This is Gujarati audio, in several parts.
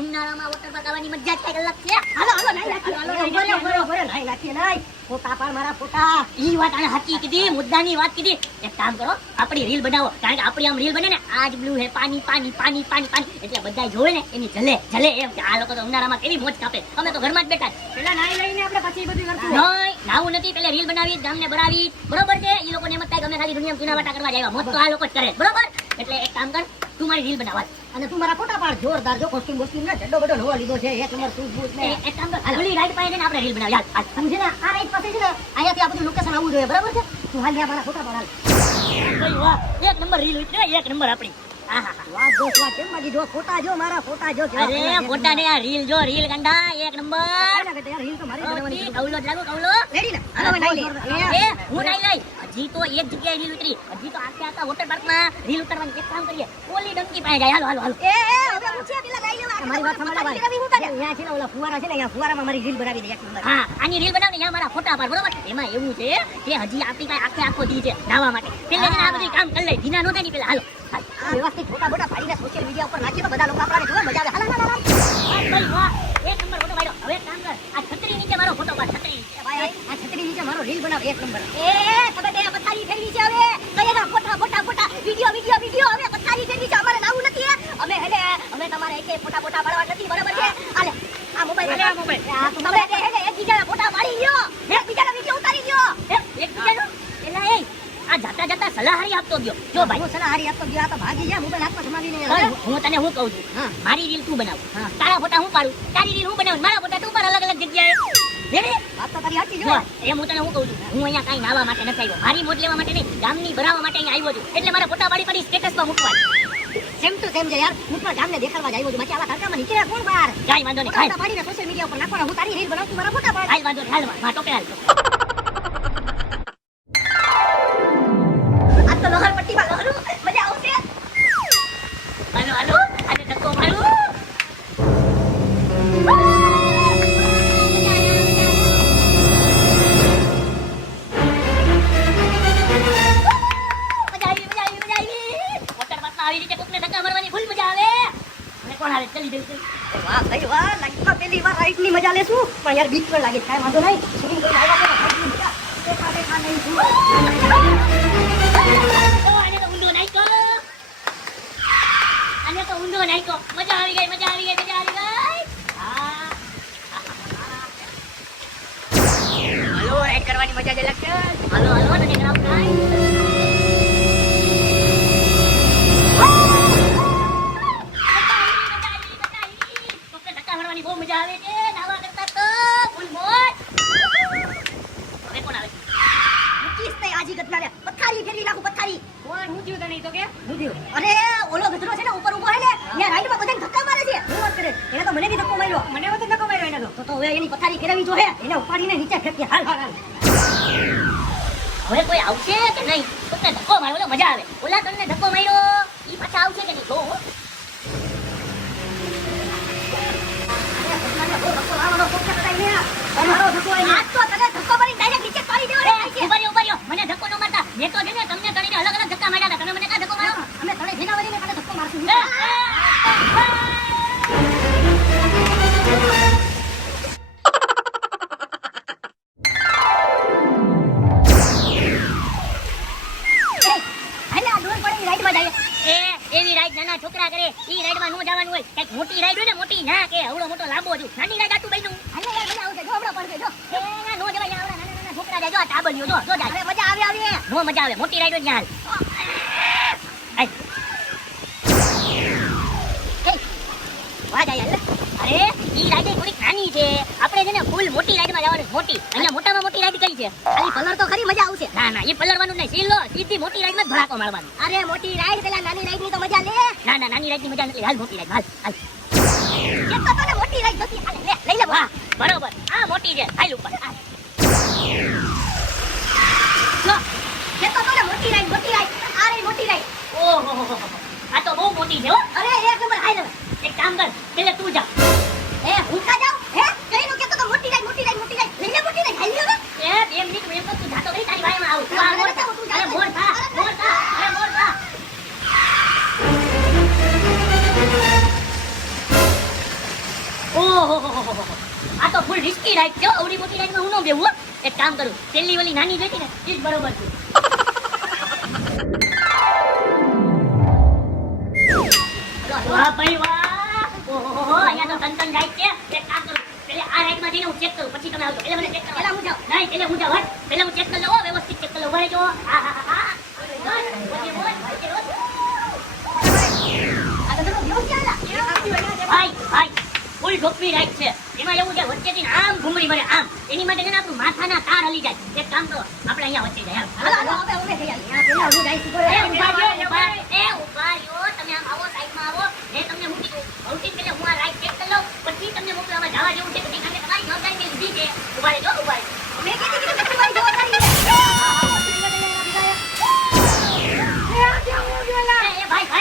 ઉનાળામાં વોટર પાર્ક આવવાની મજા જ કઈ અલગ છે. હાલો હાલો નાઈ નાખીએ. હાલો નાઈ નાખીએ નાઈ. ફોટા પાડ મારા ફોટા. ઈ વાત આને સાચી કીધી, મુદ્દાની વાત કીધી. એક કામ કરો, આપણી રીલ બનાવો. કારણ કે આપણી આમ રીલ બને ને આજ બ્લુ હે પાણી પાણી પાણી પાણી પાણી એટલે બધાય જોવે ને એની જલે જલે એમ કે આ લોકો તો ઉનાળામાં કેવી મોજ કાપે. અમે તો ઘરમાં જ બેઠા. પેલા નાઈ લઈને આપણે પછી બધું કરશું. નહીં, નાવું નથી. પેલા રીલ બનાવી, ગામને ભરાવી. બરોબર છે? ઈ લોકોને એમ જ થાય કે અમે ખાલી દુનિયામાં ચુનાવાટા કરવા જાય. મોજ તો આ લોકો જ કરે. બરોબર? એટલે એક કામ કર, તું મારી રીલ બનાવ અને તું મારા ફોટા પાડ. જોરદાર જો કોસ્ટ્યુમ બોસ્ટ્યુમ ને જડો બડો નવો લીધો છે. એક નંબર શૂઝ બૂટ ને. એક કામ કર, ઓલી રાઈડ પાસે જઈને આપણે રીલ બનાવ. યાર સમજે ને, આ રાઈડ પાસે છે ને અહીંયાથી આ બધું લોકેશન આવવું જોઈએ. બરાબર છે? તું હાલ મારા ફોટા પાડ. વાહ, એક નંબર રીલ ઉતરે, એક નંબર આપણી. વાહ દોસ્ત વાહ, કેમ બાકી જો ફોટા જો મારા ફોટા જો. અરે ફોટા ને આ રીલ જો, રીલ ગંડા એક નંબર. રીલ તો મારી બનાવવાની છે. કવલો જ લાગો, કવલો રેડી ને. હાલો નાઈ લે. એ હું નાઈ લઈ. હજી તો એક જગ્યાએ રીલ ઉતરી. હજી તો આખા વોટર પાર્કમાં રીલ ઉતારવાની. એક કામ કરીએ, ઓલી ડંકી પાસે જાય. હાલો હાલો હાલો. એ હવે હું છે પેલા નાઈ લેવા. મારી વાત સાંભળો ભાઈ. અહીંયા છે ને ઓલા ફુવારા છે ને, અહીંયા ફુવારામાં મારી રીલ બનાવી દે એક નંબર. હા, આની રીલ બનાવને અહીંયા મારા ફોટા પાડ. બરોબર? એમાં એવું છે કે હજી આપણી પાસે આખો દી છે નાવા માટે. પેલે આ બધું કામ કરી લે. ધીના નો થાય ની પેલા. હાલો વ્યવસ્થિત ફોટા બોટા પાડીને સોશિયલ મીડિયા ઉપર નાખીએ તો બધા લોકો આપણને જોવે, મજા આવે. હાલ હાલ હાલ. ભાઈ વાહ, એક નંબર ફોટો પાડ્યો. હવે કામ કર, આ છત્રી નીચે મારો ફોટો પાડ. છત્રી નીચે ભાઈ, આ છત્રી નીચે મારો રીલ બનાવ એક નંબર. એ તમે તે પથારી ફેરવી છે હવે. કયા ફોટા ફોટા ફોટા વિડિયો વિડિયો વિડિયો હવે પથારી ફેરવી છે. અમારે નાવું નથી. અમે તમારે એક ફોટા ફોટા પાડવા નથી. બરાબર છે? હાલે આ મોબાઈલ આ મોબાઈલ તમે હેલે એક બીજાના ફોટા પાડી લ્યો. એક બીજાના વિડિયો ઉતારી લ્યો. એક બીજાનો એલા એ આ જાતા જાતા સલાહારી આપતો ગયો. જો ભાઈ હું સલાહારી આપતો ગયો. આ તો ભાગી જા મોબાઈલ હાથમાં સમાવીને. હું તને હું કહું છું, મારી રીલ તું બનાવ. તારા ફોટા હું પાડું, તારી રીલ હું બનાવું. મારા ફોટા તું પાડ અલગ અલગ જગ્યાએ. રેડી? વાત તો તારી સાચી જો. એમ હું તને હું કહું છું, હું અહીંયા કાઈ નાવા માટે નથી આવ્યો. મારી મોજ લેવા માટે નહીં, ગામની ભરાવા માટે અહીંયા આવ્યો છું. એટલે મારા ફોટા પાડી સ્ટેટસમાં મૂકવા. સેમ ટુ સેમ છે યાર. હું પણ ગામને દેખાડવા જ આવ્યો છું. બાકી આવા તડકામાં નીકળ્યા કોણ બહાર? કાઈ વાંધો નહીં. ફોટા પાડીને સોશિયલ મીડિયા ઉપર નાખવાના. હું તારી રીલ બનાવું, તું મારા ફોટા પાડ. કાઈ વાંધો નહીં. હાલ માં ટોપે હાલ. વાહ ભાઈ વાહ, લાઈફમાં પહેલી વાર રાઈડ ની મજા લેશું. પણ યાર બીક પણ લાગે. કાઈ વાંધો નહીં. સ્વિમિંગ કરી આવ્યા છે તો મજા દેખા દેખા નહીં છું. ઓ આને તો ઊંડો નાખ્યો. આને તો ઊંડો નાખ્યો. મજા આવી ગઈ, મજા આવી ગઈ, મજા આવી ગઈ. હા હાલો, રાઈડ કરવાની મજા જ અલગ છે. હાલો હાલો તને કરાવું કાઈ. બહુ મજા આવે છે નાવા કરતા તો. ફૂલ મોજ. હવે કોણ આવે? મુકીસ તે આજી ગદનારે પથારી ફેરવી નાખું. પથારી કોણ મુજ્યું તને તો કે મુજ્યું? અરે ઓલો ગધરો છે ને ઉપર ઊભો હે ને, ત્યાં રાઈડમાં બધાને ધક્કા મારે છે. હું વાત કરે, એને તો મને બી ધક્કો માર્યો. મને તો ધક્કો માર્યો એને તો હવે એની પથારી ફેરવી જો હે, એને ઉપાડીને નીચે ફેંકી. હાલ હાલ હાલ. હવે કોઈ આવશે કે નહીં? તને ધક્કો માર્યો તો મજા આવે. ઓલા તને ધક્કો માર્યો ઈ પાછા આવશે કે નહીં જો. મને ધક્કો ન મારતા. મેં તો છે ને તમને ત્રણેયને અલગ અલગ ધક્કા માર્યા હતા. તમે મને કા ધક્કો મારો? અમે ત્રણે ભેગા મળીને કાલે ધક્કો મારશું. એવી રાઈડ નાના છોકરા કરે. ઈ રાઈડમાં નો જવાનું હોય. કઈક મોટી રાઈડ હોય ને, મોટી ના કે આવડો મોટો લાંબો છું. નાની રાઈડ આટલું બન્યું. હાલે યાર મજા આવશે. જો આવડો પડશે જો. એ ના નો જવાય. આવડા નાના નાના છોકરા જાય જો. આ ટાબલિયો જો જો જાય. મજા આવે આવે. નો મજા આવે. મોટી રાઈડ હોય હાલ. વાહ જાય હાલ. અરે ઈ રાઈડ થોડીક નાની છે. આપણે છે ને ફૂલ મોટી રાઈડમાં જવાનું. મોટી અહીંયા મોટામાં મોટી રાઈડ કઈ છે? ખાલી પલર તો ખરી મજા આવશે. ના ના, એ પલરવાનું નહીં. સીલો સીધી મોટી રાઈડમાં જ ભડાકો મારવાનો. અરે મોટી રાઈડ પેલા નાની રાઈડની તો મજા લે. ના ના, નાની રાઈડની મજા નથી. હાલ મોટી રાઈડ હાલ હાલ. એક તો તને મોટી રાઈડ નથી. હાલ લે લઈ લે. વાહ બરોબર. આ મોટી છે. હાલ ઉપર. જો એક તો તને મોટી રાઈડ. આ રે મોટી રાઈડ. ઓહો હો હો. આ તો બહુ મોટી છે હો. અરે એક નંબર. હાલ એક કામ કર, પેલે તું જા. હું કા જાઉં? કઈ નો કેતો તો મોટી રાઈડ લઈ લે. મોટી રાઈડ હાલ લ્યો ને. 2 મિનિટ હું એમ તો તું જાતો રહી. તારી ભાઈમાં આવું. તું આ મોર થા. અરે મોર થા. અરે મોર થા. ફૂલ રિસ્કી રાઈડ છે આવડી મોટી રાઈડમાં હું ન બેહું હો. એક કામ કરું પેલી ઓલી નાની જોઈતી ને ઈ જ બરોબર છે. વાહ ભાઈ વાહ ઓહો અહીંયા તો તન રાઈડ છે. એક કામ કરું પેલે આ રાઈડમાં જઈને હું ચેક કરું પછી તમે આવજો. એટલે મને ચેક કરો. પેલા હું જાઉં નહીં પેલે હું જાઉં હટ પેલે હું ચેક કરી લઉં વ્યવસ્થિત ચેક કરી લઉં. ઉભા રહેજો. હા હા હા ભાઈ ભાઈ ફૂલ ઢોકવી રાઈડ છે. એમાં એવું છે વચ્ચેથી આમ ઘૂમડી મરે આમ એની માટે છે ને આપણું માથાના તાર હલી જાય. એક કામ કરો આપણે અહીંયા વચ્ચે જાય. હાલો આપણે ઉભે થઈ જાય. પેલા હું જાય છું. ઉભા રહ્યો તમે આમ આવો સાઈડમાં આવો. મેં તમને હું કીધું સૌથી પહેલા હું આ રાઈડ ચેક કરી લઉં પછી તમને મોકલવામાં જવા જેવું છે કે નહીં કારણ કે તમારી જવાબદારી મેં લીધી છે. ઉભા રહેજો ઉભા રહેજો. મેં કીધું કે તમારી જવાબદારી છે.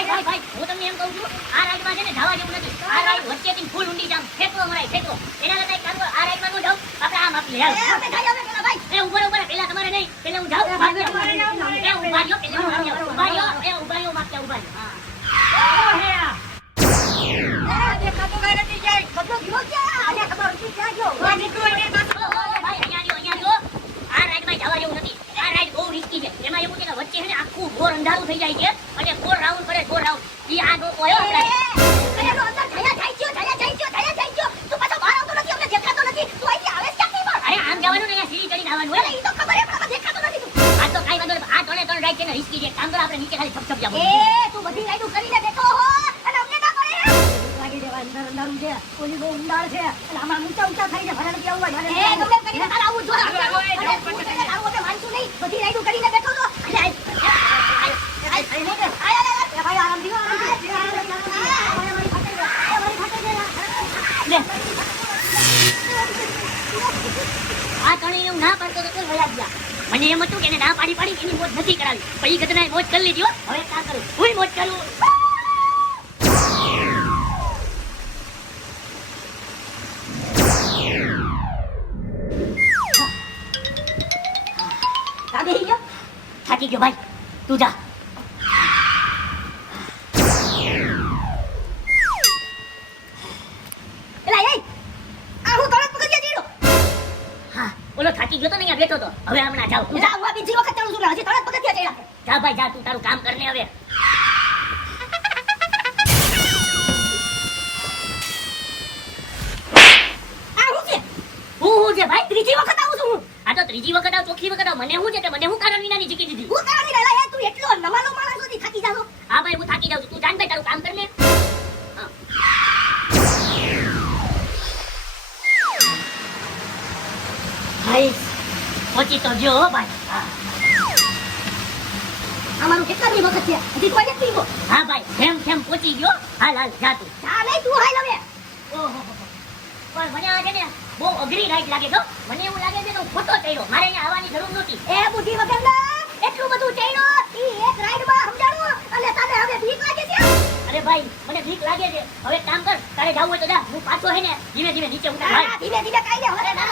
ભાઈ હું તમને એમ કહું છું આ રાઈડમાં છે ને જવા જેવું નથી. આ રાઈડ વચ્ચેથી ફૂલ ઊંડી જામ ફેંકવો મરાય ફેંકવો. એના કરતા એક કામ કરો આ રાઈડમાં નો જાવ આપણે આમ આપી લે. એ ઉભા પેલા તમારે નહીં પેલા હું જાઉં. ઉભા રહ્યો પેલા હું આમ ઉભા રહ્યો માગતા ઉભા રહ્યો. એમાં એવું છે કે વચ્ચે છે ને આખું ઘોર અંધારું થઈ જાય છે અને 4 રાઉન્ડ કરે 4 રાઉન્ડ ઈ આ ડોકો આવ્યો આપણે એનો અંદર થયા જાય ગયો તું પાછો બહાર આવતો નથી અમને દેખાતો નથી તું અહીંથી આવે છે ક્યાંથી બહાર? અરે આમ જવાનું ને અહીંયા સીડી ચડીને આવવાનું હોય ઈ તો ખબર છે પણ દેખાતો નથી તું. આ તો કાઈ વાંધો નહીં આ ત્રણે રાઈડ છે ને રિસ્કી છે. કામ કર આપણે નીચે ખાલી છપ જાવ. એ તું બધી રાઈડ કરીને બેઠો હો અને અમને ના કરે લાગી દેવા અંદર અંધારું છે ઓલી બહુ ઊંડાણ છે અને આમાં ઊંચા થઈ જાય ભરા નથી આવવા એ ગમે કરીને તારા આવું જો આવું આપણે માનશું નહીં બધી રાઈડ કરીને બેઠો તો આ ત્રણેય હું ના પાડતો તો કોઈ વયા ગયા. મને એમ હતું કે એને ના પાડી એની મોજ નથી કરાવી પછી ઘટનાએ મોજ કરી લીધી. હવે કામ કરું હું મોજ કરું. થાકી ગયો ભાઈ તું જા. ઓલો થાકી ગયો તો ને અહીંયા બેઠો તો હવે હમણાં જાવ. હું બીજી વખત ચાલું છું હજી તરત પગથિયા ચડ્યા. જા ભાઈ જા તું તારું કામ કરને હવે. આ હું છે ભાઈ ત્રીજી વખત આવું છું હું. આ તો ત્રીજી વખત આવ ચોથી વખત આવ મને હું છે કે મને હું કારણ વિનાની જીકી દીધી. હું કારણ વિના લાયા તું એટલો નવાલો માણસ નથી થાકી જાતો. હા ભાઈ હું થાકી જાઉં છું તું જાન ભાઈ તારું કામ કરને. ભાઈ પહોંચી તો જો ભાઈ. અમારું કેટલા દી વખત છે હજી કોઈ નથી ગયો. હા ભાઈ કેમ પહોંચી ગયો. હાલ જા તું. જા નહીં તું હાલ હવે. ઓહો પણ મને આ છે ને બહુ અઘરી રાઈડ લાગે તો મને એવું લાગે છે કે હું ખોટો ચડ્યો મારે અહીંયા આવવાની જરૂર નહોતી. એ બુદ્ધિ વગરના એટલું બધું ચડ્યો ઈ એક રાઈડમાં સમજાણું અને તને હવે બીક લાગે છે. અરે ભાઈ મને બીક લાગે છે. હવે કામ કર તારે જાવું હોય તો જા હું પાછો હે ને ધીમે નીચે ઉતાર. ધીમે કાઈ દે હવે ના